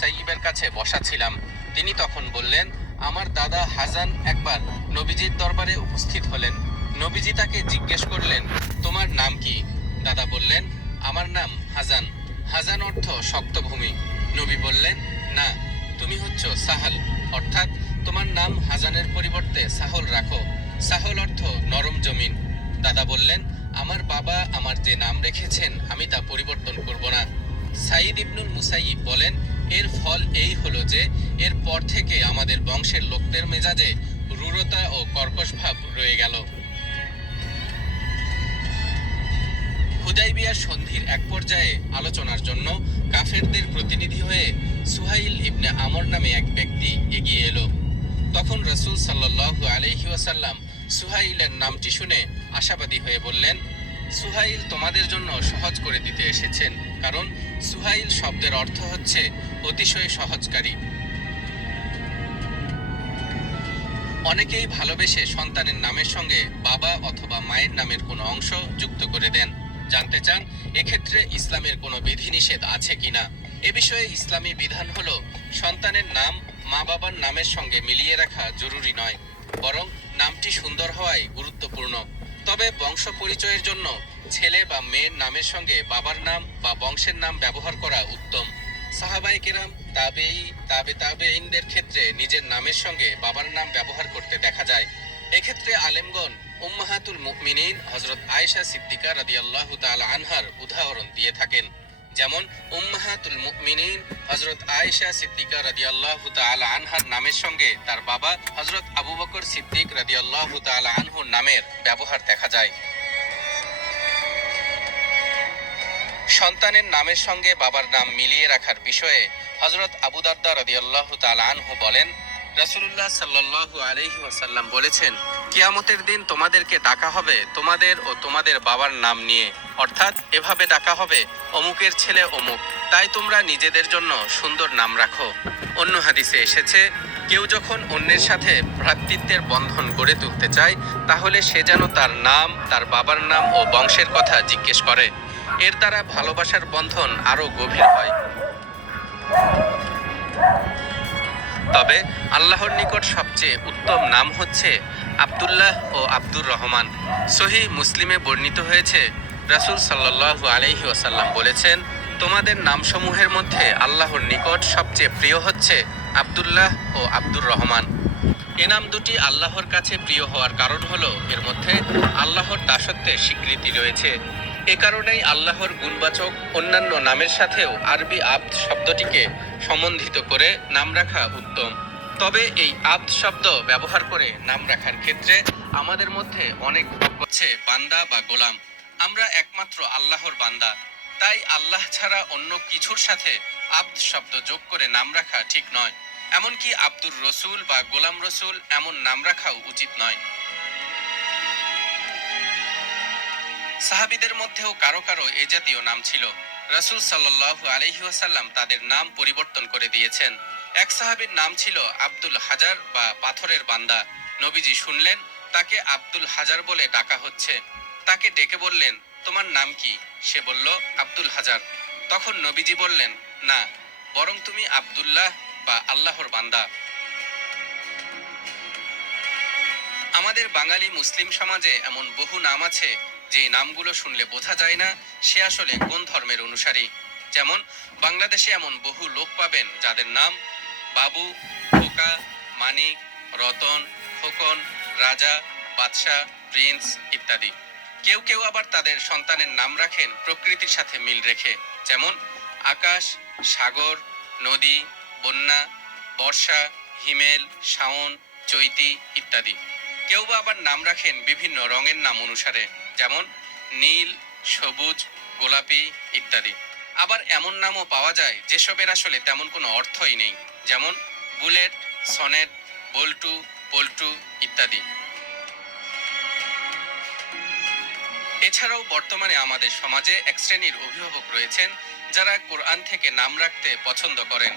মুসাইয়িবের কাছে বসা ছিলাম। তিনি তখন বললেন, আমার দাদা হাসান একবার নবীজির দরবারে উপস্থিত হলেন। নবীজি তাকে জিজ্ঞেস করলেন, তোমার নাম কি? দাদা বললেন, আমার নাম হাসান। হাসান অর্থ শক্ত ভূমি। নবী বললেন, না, তুমি হচ্ছ সাহাল, অর্থাৎ তোমার নাম হাসানের পরিবর্তে সাহল রাখো। সাহল অর্থ নরম জমিন। দাদা বললেন, আমার বাবা আমার যে নাম রেখেছেন আমি তা পরিবর্তন করব না। সাঈদ ইবনুল মুসাইয়িব বলেন, এর ফল এই হলো যে এর পর থেকে আমাদের বংশের লোকদের মেজাজে রূঢ়তা ও কর্কশ ভাব রয়ে গেল। হুদাইবিয়ার সন্ধির এক পর্যায়ে আলোচনার জন্য কাফেরদের প্রতিনিধি হয়ে সুহাইল ইবনে আমর নামে এক ব্যক্তি এগিয়ে এলো। তখন রাসূল সাল্লাল্লাহু আলাইহি ওয়াসাল্লাম সুহাইলের নামটি শুনে আশাবাদী হয়ে বললেন, সুহাইল তোমাদের জন্য সহজ করে দিতে এসেছেন, কারণ সুহাইল শব্দের অর্থ হচ্ছে অতিশয় সহজকারী। অনেকেই ভালোবেসে সন্তানের নামের সঙ্গে বাবা অথবা মায়ের নামের কোনো অংশ যুক্ত করে দেন। জানতে চান এক্ষেত্রে ইসলামের কোনো বিধিনিষেধ আছে কিনা। এ বিষয়ে ইসলামী বিধান হলো, সন্তানের নাম মা বাবার নামের সঙ্গে মিলিয়ে রাখা জরুরি নয়, বরং নামটি সুন্দর হওয়াই গুরুত্বপূর্ণ। তবে বংশ পরিচয়ের জন্য ছেলে বা মেয়ের নামের সঙ্গে বাবার নাম বা বংশের নাম ব্যবহার করা উত্তম। সাহাবায়ে কেরাম, তাবেঈ, তাবেঈনদের ক্ষেত্রে নিজের নামের সঙ্গে বাবার নাম ব্যবহার করতে দেখা যায়। এক্ষেত্রে আলেমগণ উম্মাহাতুল মুমিনিন হযরত আয়েশা সিদ্দিকা রাদিয়াল্লাহু তাআলা আনহার উদাহরণ দিয়ে থাকেন। যেমন উম্মাহাতুল মুমিনিন হযরত আয়েশা সিদ্দিকা রাদিয়াল্লাহু তাআলা আনহার নামের সঙ্গে তার বাবা হযরত আবু বকর সিদ্দিক রাদিয়াল্লাহু তাআলা আনহুর নামের ব্যবহার দেখা যায়। সন্তানের নামের সঙ্গে বাবার নাম মিলিয়ে রাখার বিষয়ে হযরত আবু দারদা রাদিয়াল্লাহু তাআলা আনহু বলেন, রাসূলুল্লাহ সাল্লাল্লাহু আলাইহি ওয়াসাল্লাম বলেছেন, কিয়ামতের দিন তোমাদেরকে ডাকা হবে তোমাদের ও তোমাদের বাবার নাম নিয়ে, অর্থাৎ এভাবে ডাকা হবে, অমুকের ছেলে অমুক, তাই তোমরা নিজেদের জন্য সুন্দর নাম রাখো। অন্য হাদিসে এসেছে, কেউ যখন অন্যের সাথে ভ্রাতৃত্বের বন্ধন গড়ে তুলতে চায়, তাহলে সে যেন তার নাম, তার বাবার নাম ও বংশের কথা জিজ্ঞেস করে। এর দ্বারা ভালোবাসার বন্ধন আরো গভীর হয়। তবে আল্লাহর নিকট সবচেয়ে উত্তম নাম হচ্ছে আব্দুল্লাহ ও আব্দুর রহমান। সহিহ মুসলিমে বর্ণিত হয়েছে, রাসূল সাল্লাল্লাহু আলাইহি ওয়াসাল্লাম বলেছেন, তোমাদের নামসমূহের মধ্যে আল্লাহর নিকট সবচেয়ে প্রিয় হচ্ছে আব্দুল্লাহ ও আব্দুর রহমান। এ নাম দুটি আল্লাহর কাছে প্রিয় হওয়ার কারণ হলো এর মধ্যে আল্লাহর দাসত্বের স্বীকৃতি রয়েছে। এ কারণেই আল্লাহর গুণবাচক অন্যান্য নামের সাথেও আরবি আব্দ শব্দটিকে সম্বন্ধিত করে নাম রাখা উত্তম। তবে এই আব্দ শব্দ ব্যবহার করে নাম রাখার ক্ষেত্রে আমাদের মধ্যে অনেক ভাগ হচ্ছে বান্দা বা গোলাম। আমরা একমাত্র আল্লাহর বান্দা, তাই আল্লাহ ছাড়া অন্য কিছুর সাথে আব্দ শব্দ যোগ করে নাম রাখা ঠিক নয়। এমনকি আব্দুর রসুল বা গোলাম রসুল এমন নাম রাখাও উচিত নয়। সাহাবীদের মধ্যেও কারো কারো এ জাতীয় নাম ছিল। রাসূল সাল্লাল্লাহু আলাইহি ওয়াসাল্লাম তাদের নাম পরিবর্তন করে দিয়েছেন। এক সাহাবীর নাম ছিল আব্দুল হাজার বা পাথরের বান্দা। নবীজি শুনলেন তাকে আব্দুল হাজার বলে ডাকা হচ্ছে। তাকে ডেকে বললেন, তোমার নাম কি? সে বলল, আব্দুল হাজার। তখন নবীজি বললেন, না, বরং তুমি আব্দুল্লাহ বা আল্লাহর বান্দা। আমাদের বাঙালি মুসলিম সমাজে এমন বহু নাম আছে যে নামগুলো শুনলে বোঝা যায় না সে আসলে কোন ধর্মের অনুসারী। যেমন বাংলাদেশে এমন বহু লোক পাবেন যাদের নাম বাবু, খোকা, মানিক, রতন, খোকন, রাজা, বাদশাহ, প্রিন্স ইত্যাদি। কেউ কেউ আবার তাদের সন্তানের নাম রাখেন প্রকৃতির সাথে মিল রেখে, যেমন আকাশ, সাগর, নদী, বন্যা, বর্ষা, হিমেল, শাওন, চৈতি ইত্যাদি। কেউ বা আবার নাম রাখেন বিভিন্ন রঙের নাম অনুসারে, যেমন নীল, সবুজ, গোলাপি ইত্যাদি। আবার এমন নামও পাওয়া যায় যেসবের আসলে তেমন কোনো অর্থই নেই, যেমন বুলেট, সনেট, বল্টু, পল্টু ইত্যাদি। এছাড়াও বর্তমানে আমাদের সমাজে এক শ্রেণীর অভিভাবক রয়েছেন যারা কোরআন থেকে নাম রাখতে পছন্দ করেন।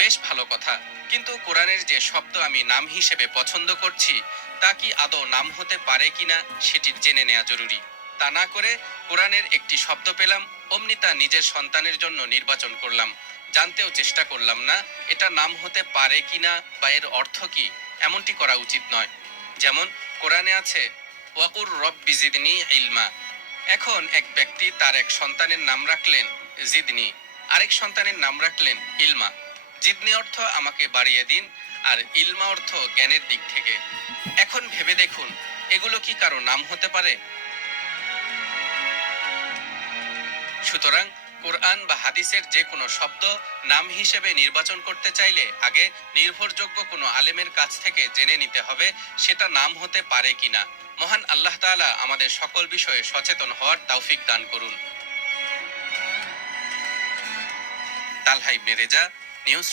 বেশ ভালো কথা, কিন্তু কোরআনের যে শব্দ আমি নাম হিসেবে পছন্দ করছি তা কি আদৌ নাম হতে পারে কিনা সেটি জেনে নেওয়া জরুরি। তা না করে কোরআনের একটি শব্দ পেলাম, অমনি তা নিজের সন্তানের জন্য নির্বাচন করলাম। জানতেও চেষ্টা করলাম না এটা নাম হতে পারে কিনা বা এর অর্থ কি। এমনটি করা উচিত নয়। যেমন কোরআনে আছে ওয়াকুর রব্বি জিদনি ইলমা। এখন এক ব্যক্তি তার এক সন্তানের নাম রাখলেন জিদনি, আরেক সন্তানের নাম রাখলেন ইলমা। জিদনি অর্থ আমাকে বাড়িয়ে দিন, আর ইলমা অর্থ জ্ঞানের দিক থেকে। এখন ভেবে দেখুন, এগুলো কি কারো নাম হতে পারে? সুতরাং কোরআন বা হাদিসের যে কোনো শব্দ নাম হিসেবে নির্বাচন করতে চাইলে আগে নির্ভরযোগ্য কোনো আলেমের কাছ থেকে জেনে নিতে হবে সেটা নাম হতে পারে কিনা। মহান আল্লাহ তাআলা আমাদের সকল বিষয়ে সচেতন হওয়ার তৌফিক দান করুন। তালহা ইবনে রেজা, নিউজ।